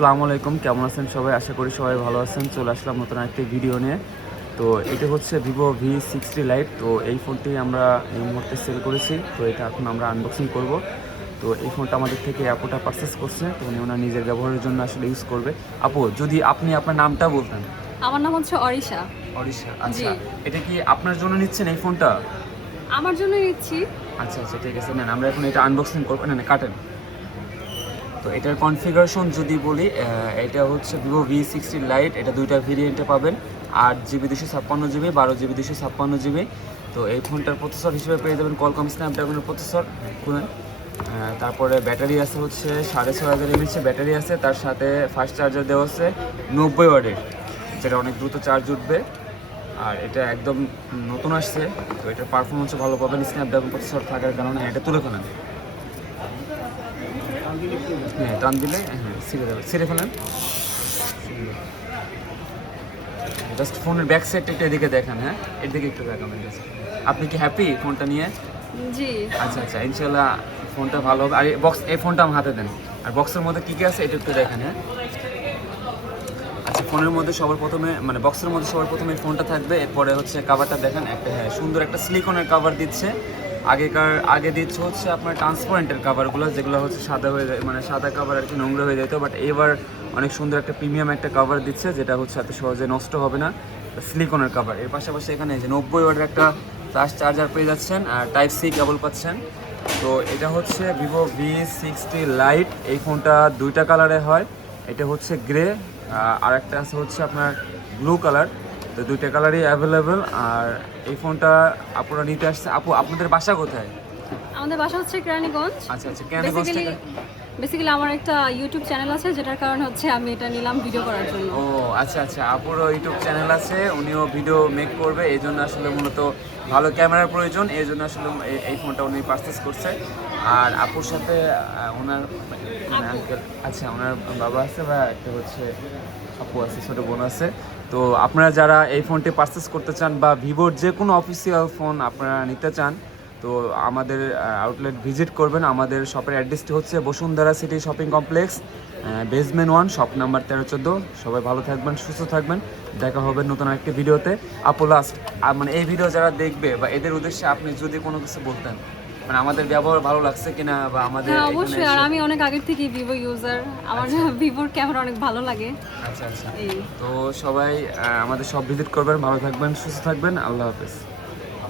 আসসালামু আলাইকুম, কেমন আছেন সবাই? আশা করি সবাই ভালো আছেন। চলে আসলাম নতুন একটি ভিডিও নিয়ে। তো এটা হচ্ছে ভিভো V60 লাইট। তো এই ফোনটি আমরা এই মুহূর্তে সেল করেছি। তো এটা এখন আমরা আনবক্সিং করব। তো এই ফোনটা আমাদের থেকে আপুটা পারচেস করছে, তো উনি ওনার নিজের ব্যবহারের জন্য আসলে ইউজ করবে। আপু, যদি আপনি আপনার নামটা বলতেন। আমার নাম হচ্ছে অরিশা। অরিশা, জি। আচ্ছা। এটা কি আপনার জন্য নিচ্ছেন এই ফোনটা? আমার জন্য নিচ্ছি। আচ্ছা আচ্ছা, ঠিক আছে। নেন, আমরা এখন এটা আনবক্সিং করবো। না কাটেন। তো এটার কনফিগারেশন যদি বলি, এটা হচ্ছে ভিভো V60 লাইট। এটা দুইটা ভেরিয়েন্টে পাবেন, 8GB 256GB, 12GB 256GB। তো এই ফোনটার প্রসেসর হিসেবে পেয়ে যাবেন কোয়ালকম স্ন্যাপড্রাগনের প্রসেসর। খুলেন। তারপরে ব্যাটারি আছে হচ্ছে 6500 mAh ব্যাটারি আছে, তার সাথে ফাস্ট চার্জার দেওয়া আছে 90 ওয়াটের, যেটা অনেক দ্রুত চার্জ উঠবে। আর এটা একদম নতুন আসছে, তো এটার পারফরমেন্সও ভালো পাবেন স্ন্যাপড্রাগন প্রসেসর থাকার কারণে। এটা তুলে ফেলেন। হ্যাঁ, টান দিলে ছিঁড়ে ফেলেন। জাস্ট ফোনের ব্যাক সাইডটা একটু এদিকে দেখেন। হ্যাঁ, এর দিকে একটু দেখাবেন। আপনি কি হ্যাপি ফোনটা নিয়ে? জি। আচ্ছা আচ্ছা, ইনশাল্লাহ ফোনটা ভালো হবে। আর এই ফোনটা আমার হাতে দেন। আর বক্সের মধ্যে কী কী আছে এটা একটু দেখেন। হ্যাঁ, আচ্ছা। ফোনের মধ্যে সবার প্রথমে, মানে বক্সের মধ্যে সবার প্রথমে এই ফোনটা থাকবে। এরপরে হচ্ছে কাভারটা দেখেন, একটা সুন্দর একটা সিলিকনের কাভার দিচ্ছে। আগে দিচ্ছে হচ্ছে আপনার ট্রান্সপারেন্টের কাভারগুলো, যেগুলো হচ্ছে সাদা হয়ে যায়, মানে সাদা কাভার আর কি নোংরা হয়ে যেত। বাট এবার অনেক সুন্দর একটা প্রিমিয়াম একটা কাভার দিচ্ছে, যেটা হচ্ছে এত সহজে নষ্ট হবে না, সিলিকনের কাভার। এর পাশাপাশি এখানে যে 90 ওয়াটের একটা ফাস্ট চার্জার পেয়ে যাচ্ছেন, আর Type-C কেবল পাচ্ছেন। তো এটা হচ্ছে ভিভো V60 লাইট। এই ফোনটা দুইটা কালারে হয়। এটা হচ্ছে গ্রে, আর একটা আছে হচ্ছে আপনার ব্লু কালার। তো দুইটা কালারই অ্যাভেলেবেল। আর এই ফোনটা আপনারা নিতে আসছে। আপু, আপনাদের বাসা কোথায়? আমাদের বাসা হচ্ছে কেরানীগঞ্জ। আচ্ছা আচ্ছা, কেরানীগঞ্জ থেকে। বেসিক্যালি আমার একটা ইউটিউব চ্যানেল আছে, যেটার কারণে হচ্ছে আমি এটা নিলাম ভিডিও করার জন্য। ও আচ্ছা আচ্ছা, আপুরও ইউটিউব চ্যানেল আছে, উনিও ভিডিও মেক করবে। এই জন্য আসলে মূলত ভালো ক্যামেরার প্রয়োজন, এই জন্য আসলে এই ফোনটা উনি পারচেস করছে। আর আপুর সাথে ওনার আঙ্কেল, আচ্ছা, ওনার বাবা আছে, বা একটা হচ্ছে আপু আছে, ছোটো বোন আছে। তো আপনারা যারা এই ফোনটি পারচেস করতে চান, বা ভিভোর যে কোনো অফিসিয়াল ফোন আপনারা নিতে চান, তো আমাদের আউটলেট ভিজিট করবেন। আমাদের শপের অ্যাড্রেসটি হচ্ছে Bashundhara city shopping complex, basement 1, shop number 1314। সবাই ভালো থাকবেন, সুস্থ থাকবেন। দেখা হবে নতুন একটি ভিডিওতে। আপু, লাস্ট মানে এই ভিডিও যারা দেখবে, বা এদের উদ্দেশ্যে আপনি যদি কোনো কিছু বলতেন, মানে আমাদের ব্যবহার ভালো লাগছে কিনা, বা আমাদের হ্যাঁ, এখানে অবশ্যই। আর আমি অনেক আগের থেকেই ভিভো ইউজার। আমার ভিভোর ক্যামেরা অনেক ভালো লাগে। আচ্ছা আচ্ছা। এই তো সবাই আমাদের সব ভিজিট করবেন, ভালো থাকবেন, সুস্থ থাকবেন। আল্লাহ হাফেজ।